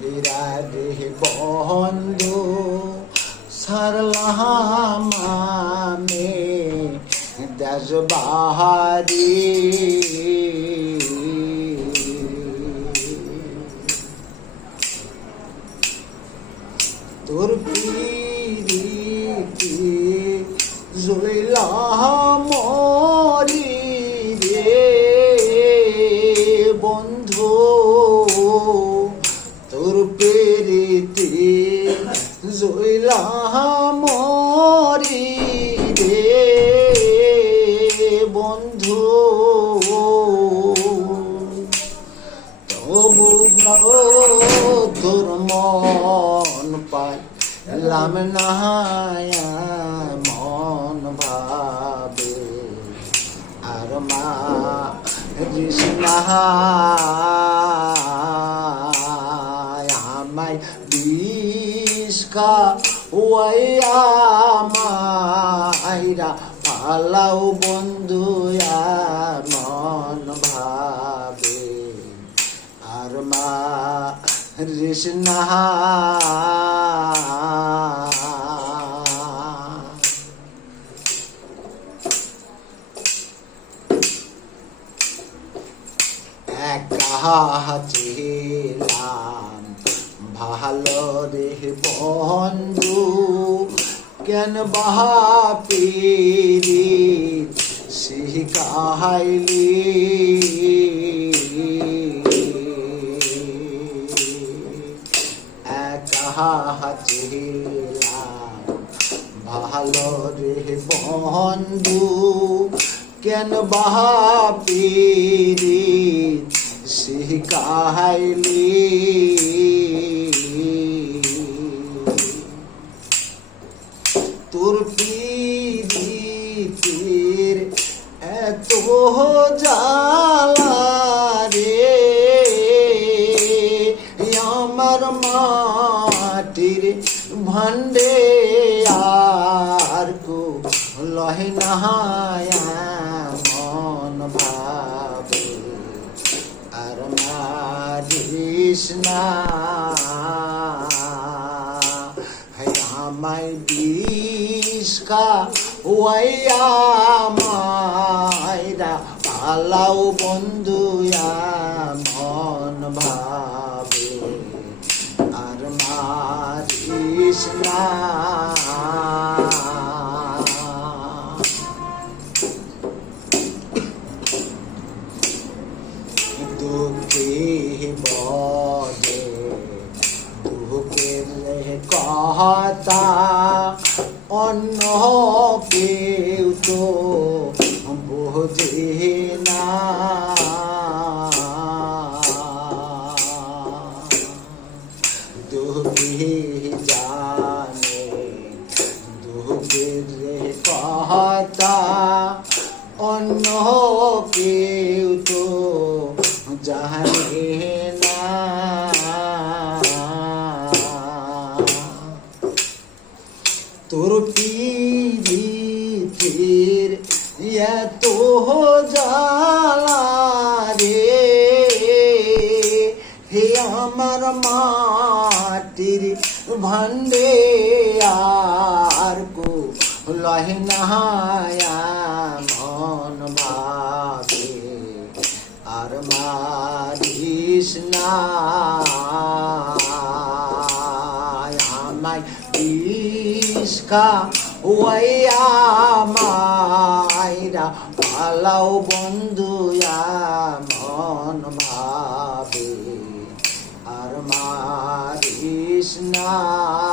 রে বন্ধু সারলাম আমি দেশ বাহারি। তোর পিরিতি জুলিলা জুলিলা মরি রে বন্ধু। তবু তোর মন পাই লাম নাহায়া মন ভাবে। আর মা আমায় মাইরা পালাও বন্ধু মন ভাবে। আর মা কৃষ্ণা। ছিলাম ভালো রে বন্ধু কেন বাপিরি শিখাইলি? একা ভালো রে বন্ধু কেন বাপিরি শিখাইলি? তোর পিরিতির এত জালা রে। আমার মাটির ভান্ডে আর কো লহে নাহায়া মন ভাবে। আর মারিস না। আমায় বিষকা ওয়াইয়া মাইরা পালাও বন্ধু মন ভাবে। আর মারিস না। দুঃখে বদে দুঃখের কথা অন্য কেউ তো বোঝে না। দুঃখে জানে অন্য কেউ তো জানে। তোর পিরিতির এত জালা রে। হে আমার মাটির ভান্ডে আর কো লহে নাহায়া মন ভাবে। আর মারিস না। আমায় ইস্কা ওয়াইয়া মাইরা পালাও বন্ধু মন ভাবে আর মারিস না